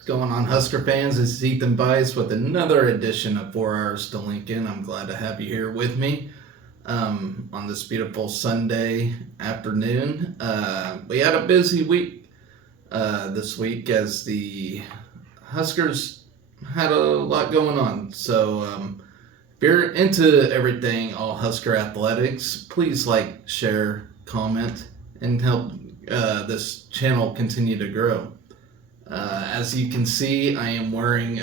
What's going on, Husker fans? This is Ethan Bice with another edition of 4 Hours to Lincoln. I'm glad to have you here with me on this beautiful Sunday afternoon. We had a busy week this week as the Huskers had a lot going on. So if you're into everything, all Husker athletics, please like, share, comment, and help this channel continue to grow. As you can see, I am wearing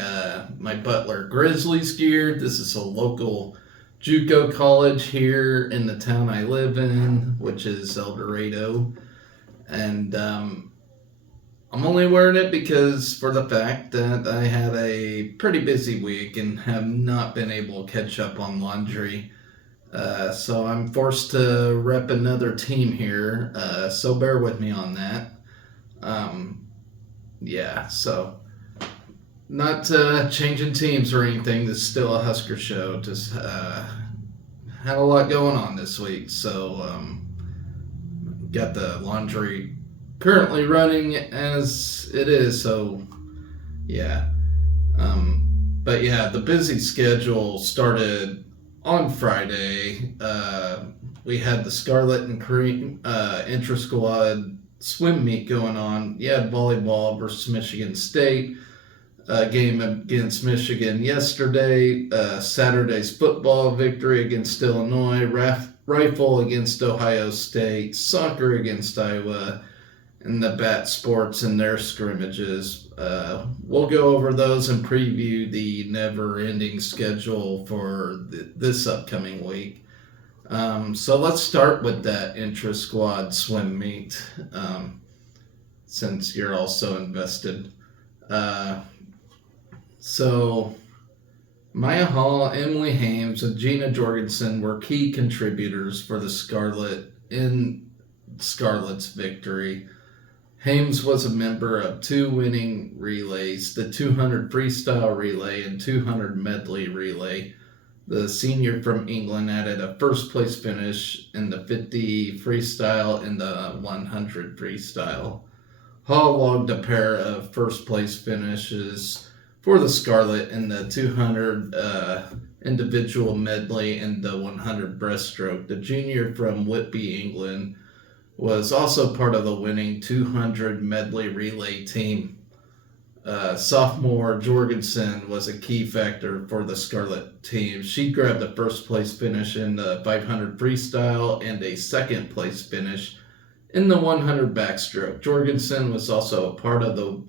my Butler Grizzlies gear. This is a local JUCO college here in the town I live in, which is El Dorado. And I'm only wearing it because for the fact that I had a pretty busy week and have not been able to catch up on laundry. So I'm forced to rep another team here, so bear with me on that. So not changing teams or anything. This is still a Husker show. Just had a lot going on this week. So got the laundry currently running as it is. So yeah. But yeah, the busy schedule started on Friday. We had the Scarlet and Cream Intrasquad swim meet going on. You had volleyball versus Michigan State, game against Michigan yesterday, Saturday's football victory against Illinois, rifle against Ohio State, soccer against Iowa, and the bat sports and their scrimmages. We'll go over those and preview the never-ending schedule for this upcoming week. So let's start with that intra-squad swim meet, since you're all so invested. So Maya Hall, Emily Hames, and Gina Jorgensen were key contributors for the Scarlet's victory. Hames was a member of two winning relays, the 200 freestyle relay and 200 medley relay. The senior from England added a first-place finish in the 50 freestyle and the 100 freestyle. Hall logged a pair of first-place finishes for the Scarlet in the 200 individual medley and the 100 breaststroke. The junior from Whitby, England, was also part of the winning 200 medley relay team. Sophomore Jorgensen was a key factor for the Scarlet team. She grabbed the first place finish in the 500 freestyle and a second place finish in the 100 backstroke. Jorgensen was also a part of the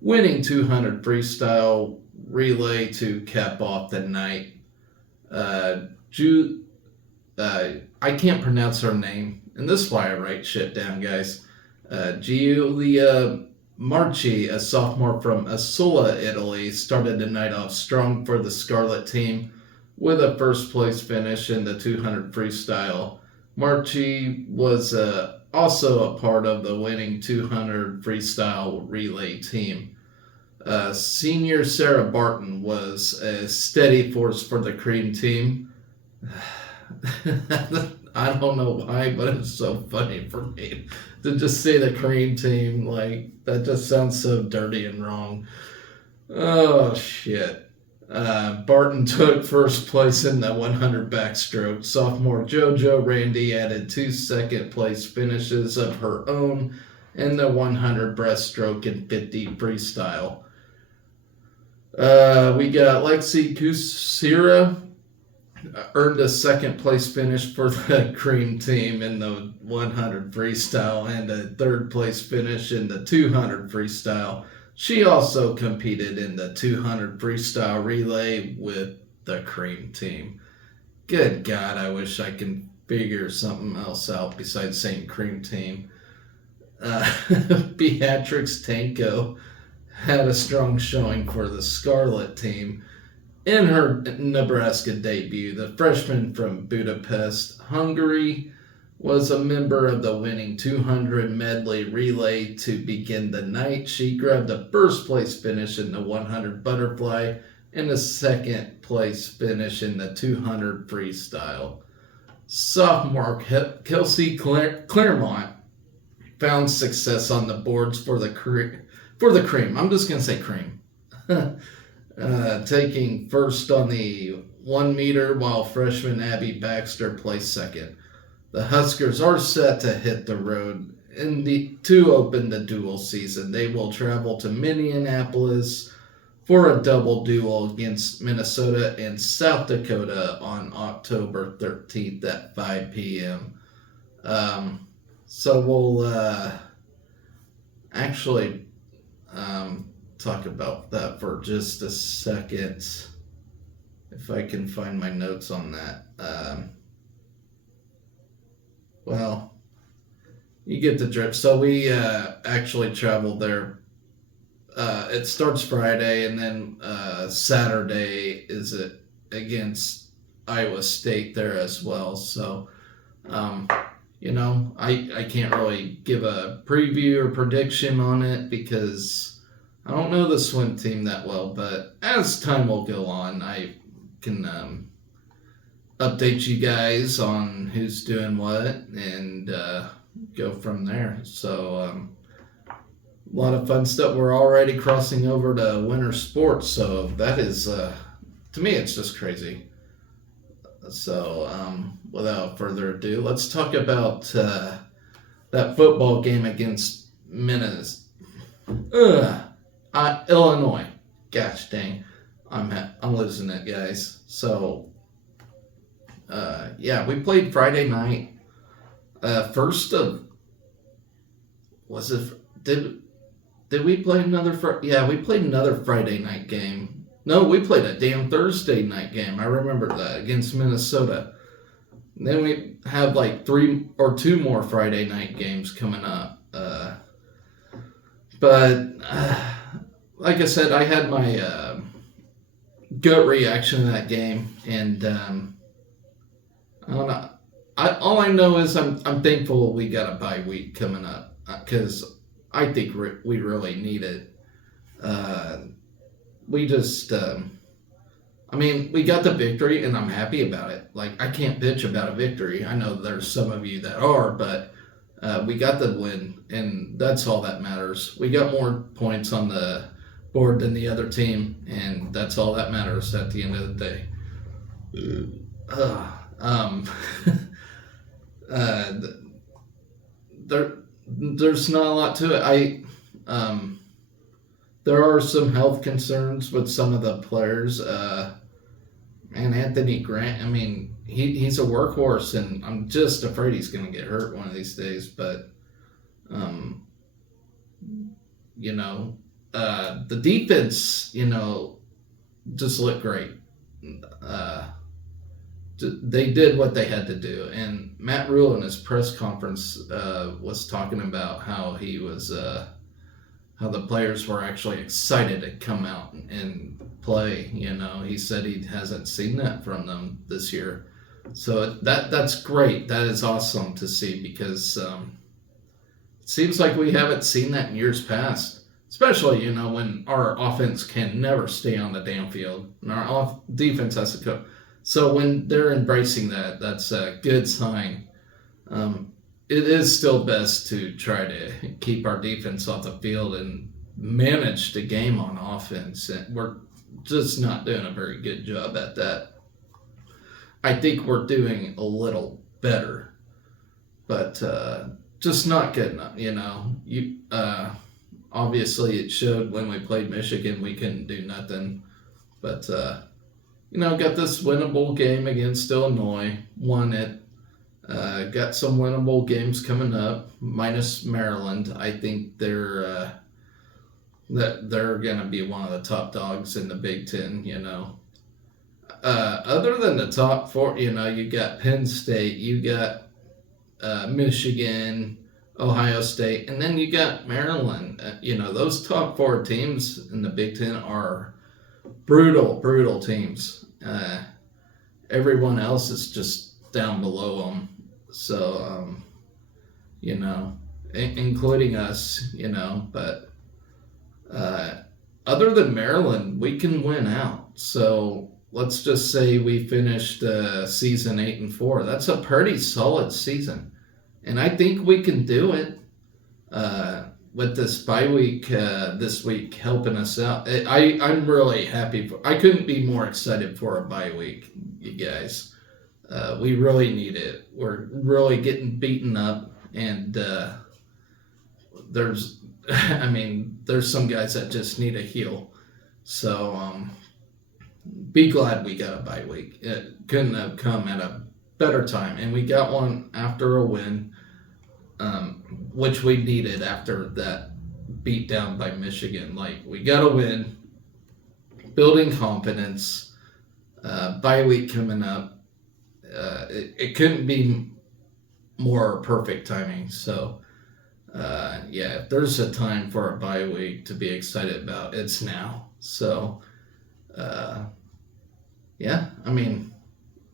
winning 200 freestyle relay to cap off the night. I can't pronounce her name, and this is why I write shit down, guys. Giulia Marchi, a sophomore from Assola, Italy, started the night off strong for the Scarlet team with a first-place finish in the 200 freestyle. Marchi was also a part of the winning 200 freestyle relay team. Senior Sarah Barton was a steady force for the Cream team. I don't know why, but it's so funny for me to just say the Cream team. Like, that just sounds so dirty and wrong. Oh, shit. Barton took first place in the 100 backstroke. Sophomore JoJo Randy added 2 second-place finishes of her own in the 100 breaststroke and 50 freestyle. We got Lexi Kusira earned a second place finish for the Cream team in the 100 freestyle and a third place finish in the 200 freestyle. She also competed in the 200 freestyle relay with the Cream team. Good God, I wish I could figure something else out besides saying Cream team. Beatrix Tanko had a strong showing for the Scarlet team in her Nebraska debut. The freshman from Budapest, Hungary, was a member of the winning 200 medley relay to begin the night. She grabbed a first place finish in the 100 butterfly and a second place finish in the 200 freestyle. Sophomore Kelsey Claremont found success on the boards for the for the cream. I'm just going to say cream. Taking first on the 1 meter while freshman Abby Baxter placed second. The Huskers are set to hit the road to open the dual season. They will travel to Minneapolis for a double duel against Minnesota and South Dakota on October 13th at 5 p.m. So we'll actually talk about that for just a second, if I can find my notes on that. Well, you get the drift. So we actually traveled there. It starts Friday, and then Saturday is it against Iowa State there as well. So, I can't really give a preview or prediction on it because I don't know the swim team that well. But as time will go on, I can update you guys on who's doing what and go from there. So, a lot of fun stuff. We're already crossing over to winter sports, so that is, to me, it's just crazy. So, without further ado, let's talk about that football game against Illinois. Gosh dang, I'm losing it, guys. So, we played Friday night. Did we play another we played another Friday night game. No, we played a damn Thursday night game. I remember that, against Minnesota. And then we have like 3 or 2 more Friday night games coming up. But like I said, I had my gut reaction to that game, and I don't know. All I know is I'm thankful we got a bye week coming up, because I think we really need it. We just, we got the victory, and I'm happy about it. Like, I can't bitch about a victory. I know there's some of you that are, but we got the win, and that's all that matters. We got more points on the board than the other team, and that's all that matters at the end of the day. There's not a lot to it. There are some health concerns with some of the players. And Anthony Grant, he's a workhorse, and I'm just afraid he's going to get hurt one of these days. But, the defense, just looked great. They did what they had to do. And Matt Rule in his press conference was talking about how he was, how the players were actually excited to come out and play. He said he hasn't seen that from them this year. So that's great. That is awesome to see, because it seems like we haven't seen that in years past. Especially, when our offense can never stay on the damn field and our defense has to go. So when they're embracing that, that's a good sign. It is still best to try to keep our defense off the field and manage the game on offense. And we're just not doing a very good job at that. I think we're doing a little better, but just not good enough. Obviously it showed when we played Michigan, we couldn't do nothing. But, got this winnable game against Illinois, won it. Got some winnable games coming up, minus Maryland. I think they're going to be one of the top dogs in the Big Ten, Other than the top 4, you got Penn State, you got Michigan, Ohio State, and then you got Maryland. Those top 4 teams in the Big Ten are brutal teams. Everyone else is just down below them. So, including us, but other than Maryland, we can win out. So let's just say we finished season 8-4. That's a pretty solid season. And I think we can do it. with this bye week this week helping us out, I'm really happy. I couldn't be more excited for a bye week, you guys. We really need it. We're really getting beaten up, and there's, there's some guys that just need a heal. So be glad we got a bye week. It couldn't have come at a better time, and we got one after a win, which we needed after that beat down by Michigan. Like, we got a win, building confidence, bye week coming up. It couldn't be more perfect timing. So, if there's a time for a bye week to be excited about, it's now. So,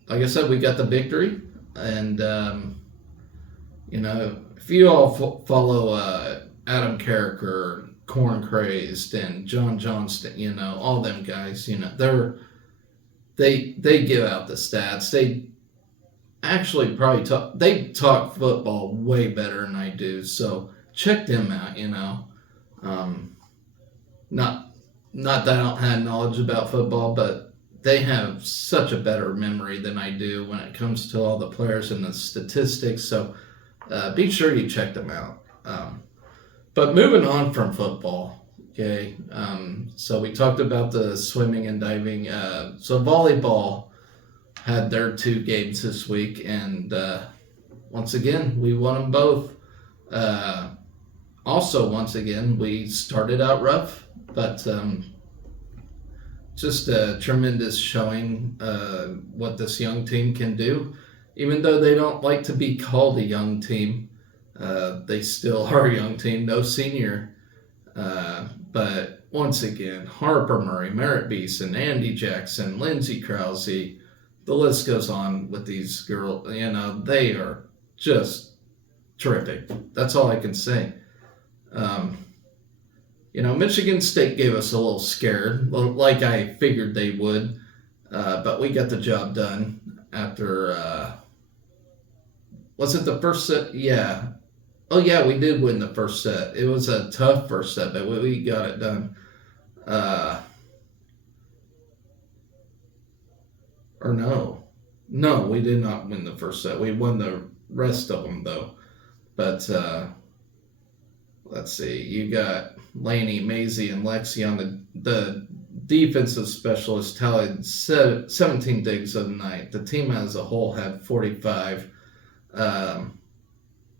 like I said, we got the victory, and if you all follow Adam Carricker, Corn Crazed, and John Johnston, all them guys, they give out the stats. They actually probably talk football way better than I do. So check them out. Not that I don't have knowledge about football, but they have such a better memory than I do when it comes to all the players and the statistics. So be sure you check them out. But moving on from football, okay. So we talked about the swimming and diving. So volleyball had their 2 games this week, and once again, we won them both. Also, once again, we started out rough, but just a tremendous showing what this young team can do. Even though they don't like to be called a young team, they still are a young team, no senior. But once again, Harper Murray, Merritt Beeson, Andy Jackson, Lindsey Krause, the list goes on with these girls. They are just terrific. That's all I can say. Michigan State gave us a little scared, like I figured they would, but we got the job done after, was it the first set? Yeah. Oh, yeah, we did win the first set. It was a tough first set, but we got it done. Or no. No, we did not win the first set. We won the rest of them, though. But, let's see. You got Laney, Maisie, and Lexi on the defensive specialist tallied 17 digs of the night. The team as a whole had 45.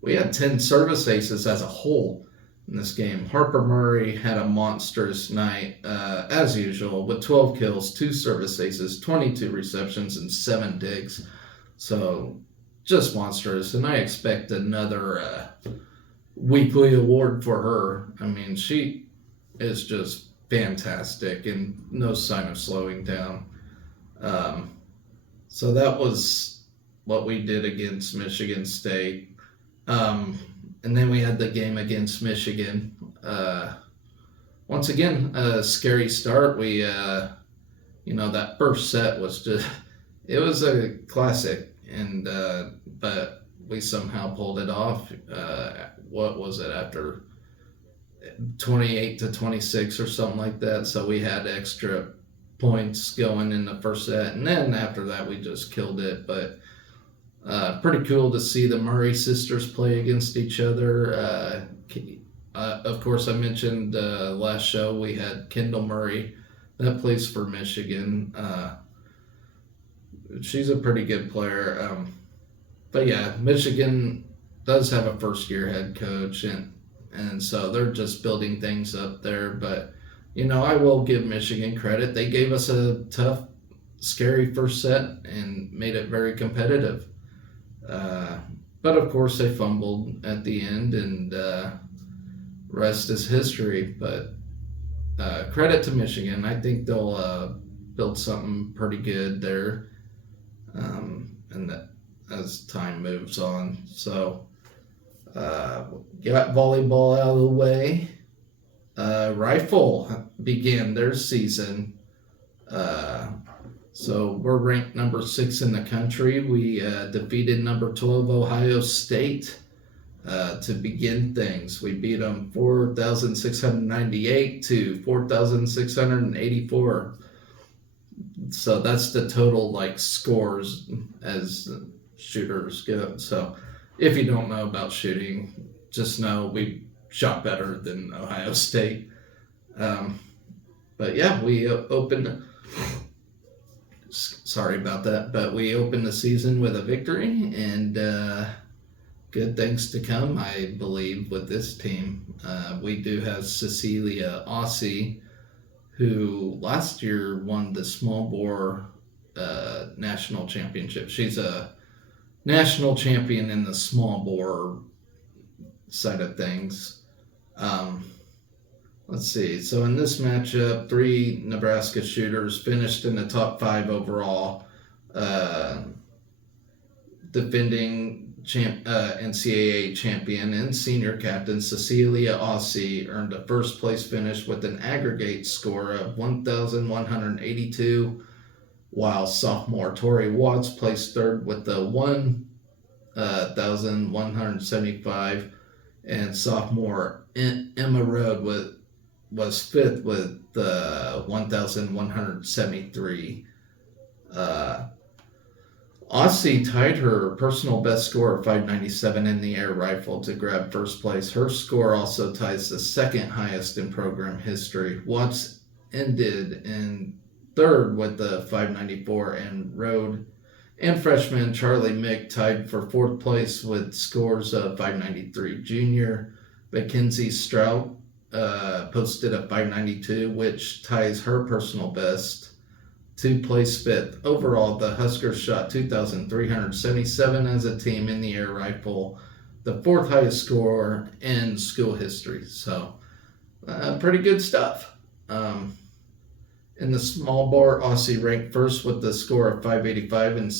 We had 10 service aces as a whole in this game. Harper Murray had a monstrous night, as usual, with 12 kills, 2 service aces, 22 receptions, and 7 digs. So, just monstrous. And I expect another weekly award for her. She is just fantastic and no sign of slowing down. So that was what we did against Michigan State. And then we had the game against Michigan. Once again, a scary start. We, that first set was it was a classic, and but we somehow pulled it off. What was it, after 28-26 or something like that? So we had extra points going in the first set, and then after that we just killed it. But pretty cool to see the Murray sisters play against each other. Of course, I mentioned last show we had Kendall Murray that plays for Michigan. She's a pretty good player. But yeah, Michigan does have a first-year head coach, and so they're just building things up there. But, I will give Michigan credit. They gave us a tough, scary first set and made it very competitive. But, of course, they fumbled at the end, and rest is history. But credit to Michigan. I think they'll build something pretty good there, and that as time moves on. So, got volleyball out of the way. Rifle began their season. So we're ranked number 6 in the country. We defeated number 12 Ohio State. to begin things. We beat them 4,698 to 4,684. So that's the total scores as shooters go. So if you don't know about shooting, just know we shot better than Ohio State. But yeah, we opened. Sorry about that, but we opened the season with a victory, and good things to come, I believe, with this team. We do have Cecilia Aussie, who last year won the small bore national championship. She's a national champion in the small bore side of things. Let's see. So in this matchup, 3 Nebraska shooters finished in the top 5 overall. Defending NCAA champion and senior captain Cecilia Aussie earned a first place finish with an aggregate score of 1,182, while sophomore Tori Watts placed third with the 1,175, and sophomore Emma Road was fifth with the 1,173. Aussie tied her personal best score of 597 in the air rifle to grab first place. Her score also ties the second highest in program history. Watts ended in third with the 594, and Road and freshman Charlie Mick tied for fourth place with scores of 593. Junior Mackenzie Strout posted a 592, which ties her personal best to place fifth. Overall, the Huskers shot 2,377 as a team in the air rifle, the fourth highest score in school history. So, pretty good stuff. In the small bore, Aussie ranked first with the score of 585, and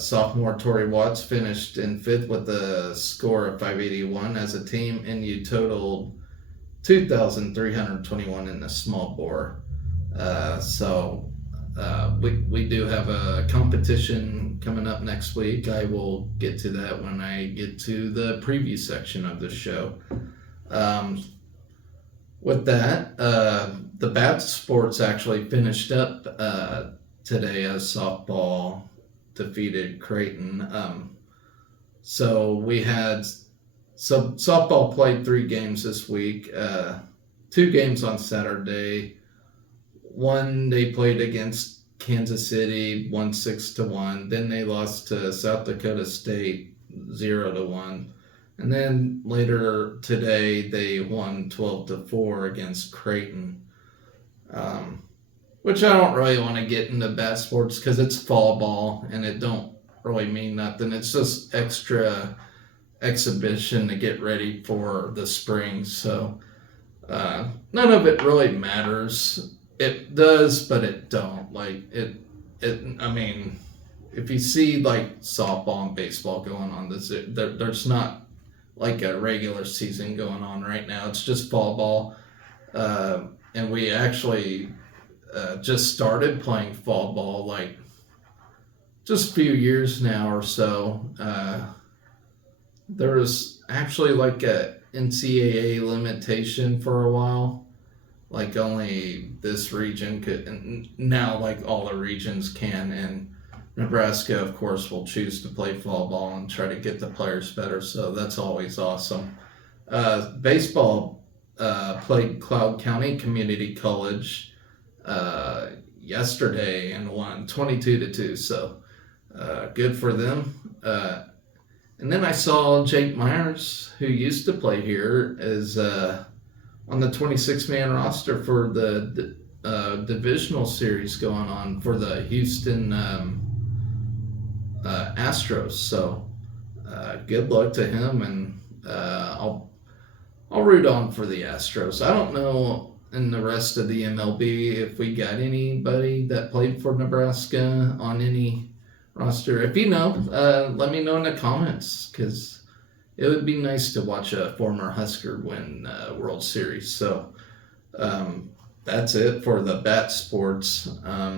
sophomore Tori Watts finished in fifth with a score of 581 as a team, and you totaled 2,321 in the small bore. We do have a competition coming up next week. I will get to that when I get to the preview section of the show. With that, the bat sports actually finished up today as softball defeated Creighton. Softball played 3 games this week, 2 games on Saturday. One they played against Kansas City, won 6-1. Then they lost to South Dakota State 0-1. And then later today they won 12-4 against Creighton. Which I don't really want to get into bat sports because it's fall ball and it don't really mean nothing. It's just extra exhibition to get ready for the spring. So none of it really matters. It does, but it don't. I mean, if you see softball and baseball going on, there's not like a regular season going on right now. It's just fall ball. And we actually just started playing fall ball just a few years now or so. There was actually a NCAA limitation for a while. Only this region could, and now all the regions can, and Nebraska, of course, will choose to play fall ball and try to get the players better, so that's always awesome. Baseball played Cloud County Community College yesterday and won 22-2, so good for them. And then I saw Jake Myers, who used to play here, is on the 26-man roster for the divisional series going on for the Houston Astros. So good luck to him, and I'll root on for the Astros. I don't know in the rest of the MLB if we got anybody that played for Nebraska on any roster. If you know, let me know in the comments, because it would be nice to watch a former Husker win World Series. So that's it for the bat sports.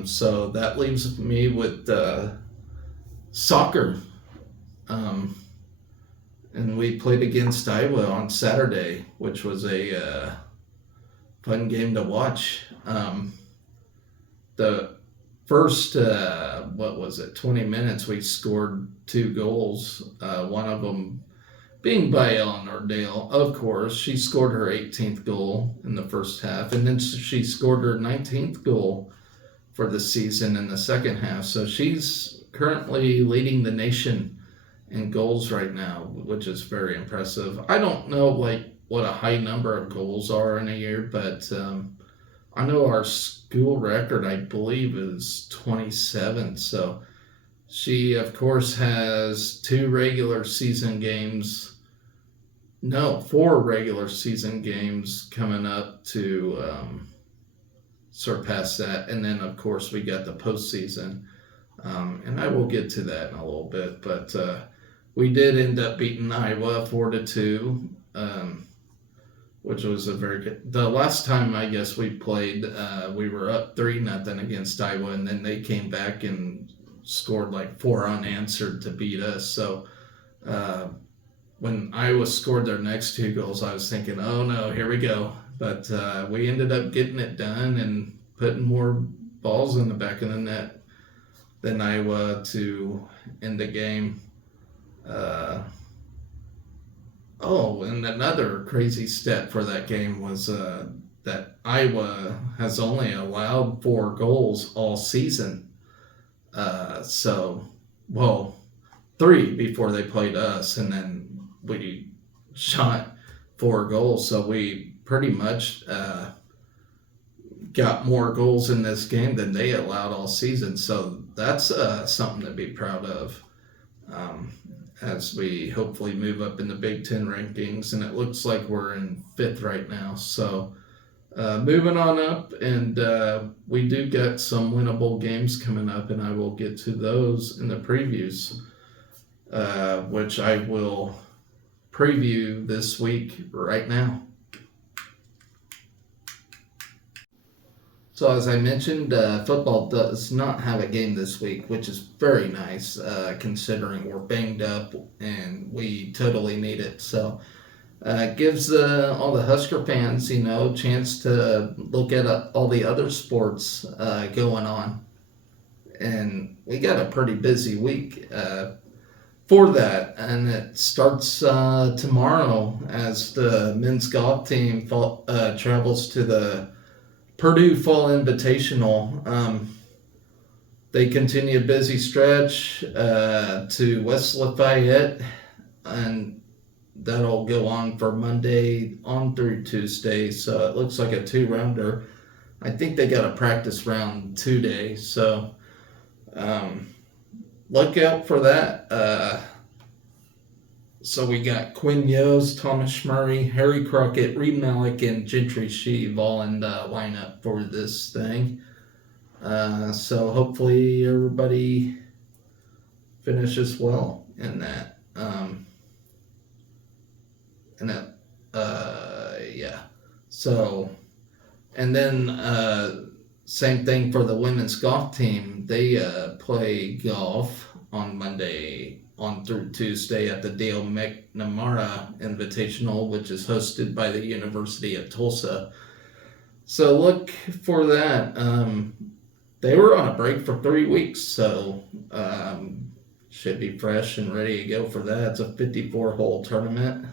So that leaves me with soccer. and we played against Iowa on Saturday, which was a fun game to watch. The first 20 minutes we scored 2 goals, one of them being by Eleanor Dale. Of course, she scored her 18th goal in the first half, and then she scored her 19th goal for the season in the second half. So she's currently leading the nation in goals right now, which is very impressive. I don't know what a high number of goals are in a year, but I know our school record, I believe, is 27. So she, of course, has 4 regular season games coming up to surpass that. And then, of course, we got the postseason. And I will get to that in a little bit. But we did end up beating Iowa 4-2, which was a very good. The last time I guess we played, we were up 3-0 against Iowa, and then they came back and scored 4 unanswered to beat us. So when Iowa scored their next 2 goals, I was thinking, oh no, here we go. But we ended up getting it done and putting more balls in the back of the net than Iowa to end the game. And another crazy stat for that game was that Iowa has only allowed 4 goals all season. 3 before they played us, and then we shot 4 goals. So we pretty much got more goals in this game than they allowed all season. So that's something to be proud of. As we hopefully move up in the Big Ten rankings, and it looks like we're in 5th right now. So moving on up, and we do get some winnable games coming up, and I will get to those in the previews, which I will preview this week right now. So as I mentioned, football does not have a game this week, which is very nice considering we're banged up and we totally need it. So it gives all the Husker fans, a chance to look at all the other sports going on. And we got a pretty busy week for that. And it starts tomorrow as the men's golf team travels to the Purdue Fall Invitational. They continue a busy stretch to West Lafayette, and that'll go on for Monday on through Tuesday. So it looks like a 2-rounder. I think they got a practice round 2 days, so look out for that. So we got Quinn Yost, Thomas Murray, Harry Crockett, Reed Malik, and Gentry Sheave all in the lineup for this thing. So hopefully everybody finishes well in that. So, and then same thing for the women's golf team. They play golf on Monday on through Tuesday at the Dale McNamara Invitational, which is hosted by the University of Tulsa. So look for that. They were on a break for 3 weeks, so should be fresh and ready to go for that. It's a 54-hole tournament.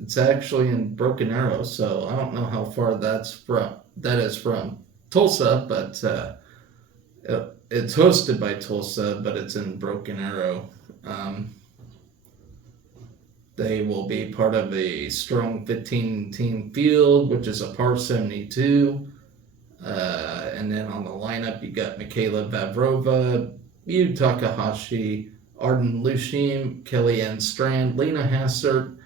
It's actually in Broken Arrow, so I don't know how far that is from Tulsa, but it's hosted by Tulsa, but it's in Broken Arrow. They will be part of a strong 15-team field, which is a par 72. And then on the lineup, you got Michaela Vavrova, Yu Takahashi, Arden Lushim, Kellyanne Strand, Lena Hassert,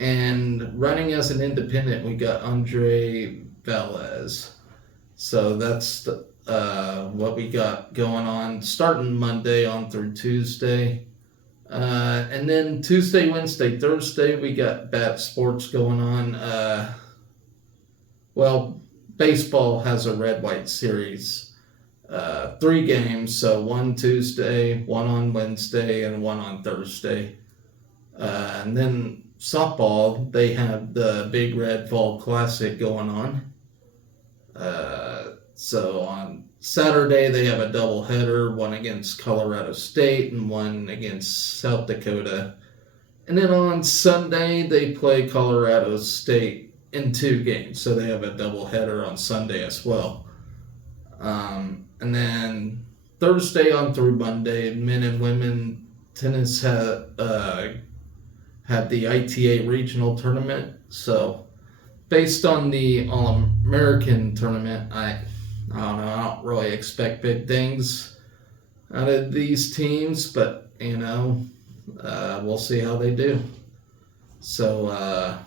and running as an independent, we got Andre Velez. So that's what we got going on, starting Monday on through Tuesday. And then Tuesday, Wednesday, Thursday, we got bat sports going on. Baseball has a red-white series 3 games, so one Tuesday, one on Wednesday, and one on Thursday. And then softball, they have the Big Red Fall Classic going on. So on Saturday, they have a doubleheader, one against Colorado State and one against South Dakota. And then on Sunday, they play Colorado State in 2 games. So they have a doubleheader on Sunday as well. And then Thursday on through Monday, men and women tennis have the ITA regional tournament. So based on the All-American tournament, I don't know, I don't really expect big things out of these teams, but we'll see how they do. So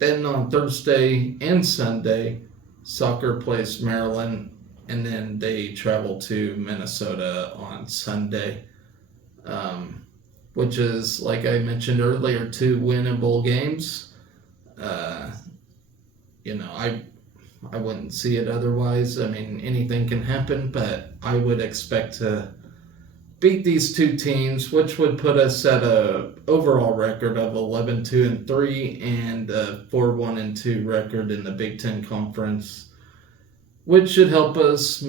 then on Thursday and Sunday, soccer plays Maryland, and then they travel to Minnesota on Sunday, which is, like I mentioned earlier, 2 winnable games. I wouldn't see it otherwise. I mean, anything can happen, but I would expect to beat these 2 teams, which would put us at a overall record of 11-2-3 and a 4-1-2 record in the Big Ten Conference, which should help us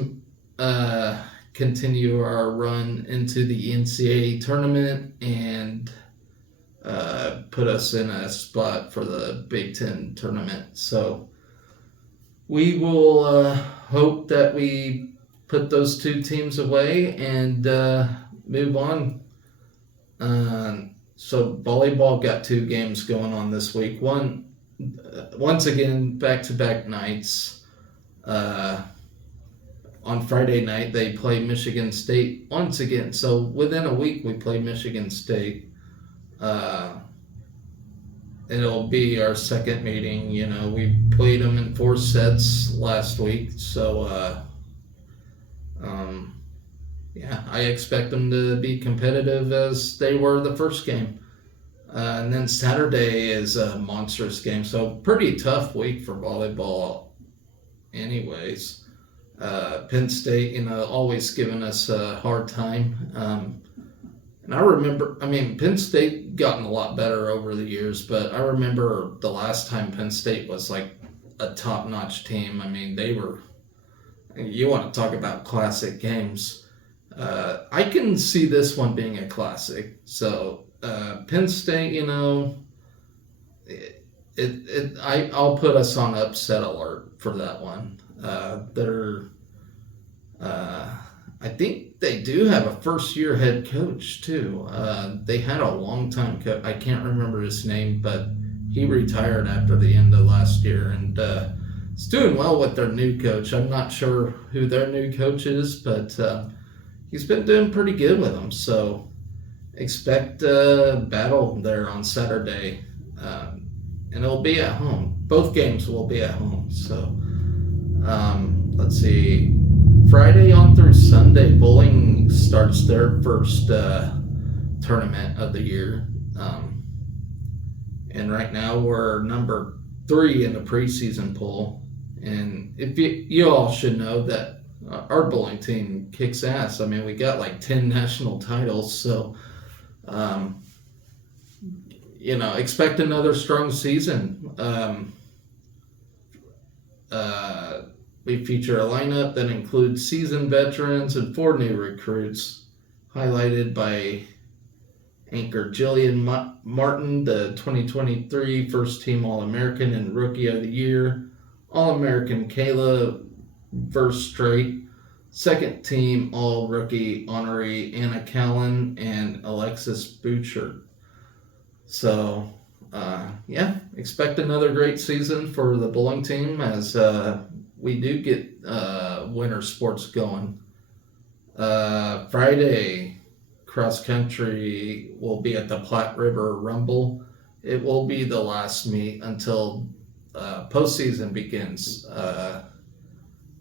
continue our run into the NCAA tournament and put us in a spot for the Big Ten tournament. So we will hope that we put those 2 teams away and move on. So volleyball got 2 games going on this week. Once again, back-to-back nights. On Friday night, they play Michigan State once again. So within a week, we play Michigan State. It'll be our second meeting. We played them in 4 sets last week. So, I expect them to be competitive as they were the first game. And then Saturday is a monstrous game. So pretty tough week for volleyball anyways. Penn State, always giving us a hard time. And I remember, Penn State gotten a lot better over the years, but I remember the last time Penn State was like a top-notch team. They were, you want to talk about classic games. I can see this one being a classic. So Penn State, I'll put us on upset alert for that one. I think they do have a first-year head coach too. They had a long-time coach. I can't remember his name, but he retired after the end of last year, and is doing well with their new coach. I'm not sure who their new coach is, but he's been doing pretty good with them. So expect a battle there on Saturday, and it'll be at home. Both games will be at home. So let's see. Friday on through Sunday, bowling starts their first tournament of the year. And right now we're number 3 in the preseason poll. And if you all should know that our bowling team kicks ass. We got like 10 national titles. So, expect another strong season. We feature a lineup that includes seasoned veterans and 4 new recruits, highlighted by anchor Jillian Martin, the 2023 first-team All-American and Rookie of the Year, All-American Kayla Verstrate, second-team All-Rookie honoree Anna Callan, and Alexis Bouchard. So, expect another great season for the bowling team as we do get winter sports going. Friday, cross country will be at the Platte River Rumble. It will be the last meet until postseason begins,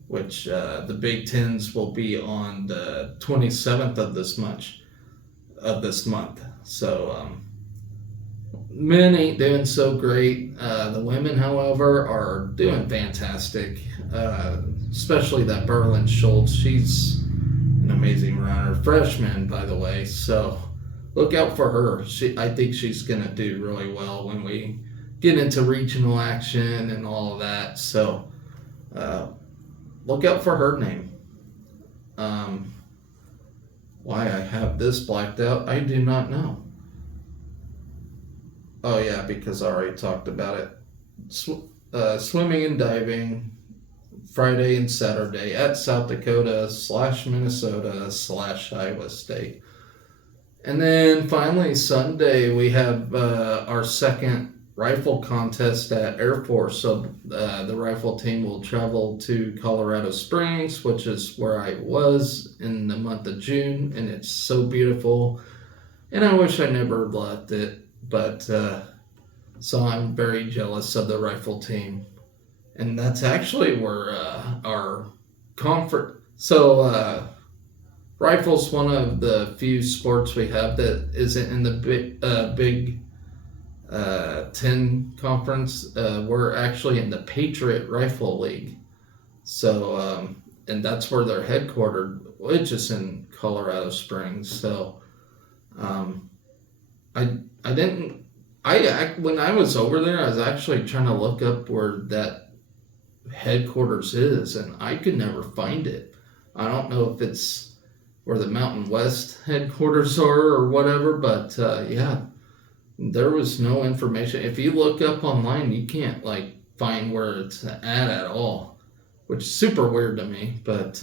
which the Big Tens will be on the 27th of this month. So men ain't doing so great. The women, however, are doing fantastic. especially that Berlin Schultz. She's an amazing runner, freshman by the way. So look out for her. I think she's gonna do really well when we get into regional action and all of that. So look out for her name. Why I have this blacked out, I do not know. Oh yeah, because I already talked about it. Swimming and diving, Friday and Saturday at South Dakota / Minnesota / Iowa State. And then finally Sunday we have our second rifle contest at Air Force. So the rifle team will travel to Colorado Springs, which is where I was in the month of June, and it's so beautiful. And I wish I never left it, but so I'm very jealous of the rifle team. And that's actually where our conference. So rifle's one of the few sports we have that isn't in the Big 10 conference. We're actually in the Patriot Rifle League. So and that's where they're headquartered, which is in Colorado Springs. So I didn't. When I was over there, I was actually trying to look up where that headquarters is, and I could never find it. I don't know if it's where the Mountain West headquarters are or whatever, but yeah, there was no information. If you look up online, you can't find where it's at all, which is super weird to me. But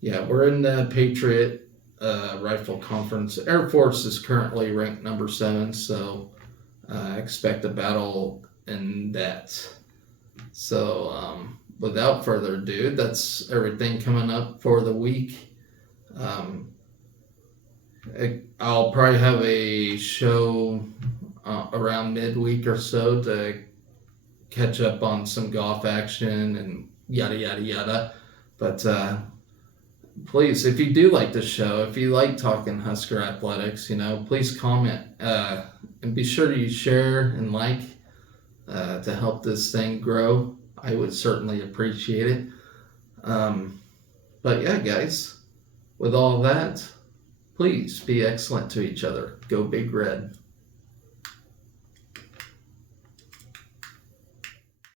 yeah, we're in the Patriot Rifle Conference. Air Force is currently ranked number 7, so I expect a battle in that. So without further ado, that's everything coming up for the week. I'll probably have a show around midweek or so to catch up on some golf action and yada yada yada. But please, if you do like the show, if you like talking Husker athletics, please comment and be sure to share and like to help this thing grow. I would certainly appreciate it. But yeah, guys, with all that, please be excellent to each other. Go Big Red.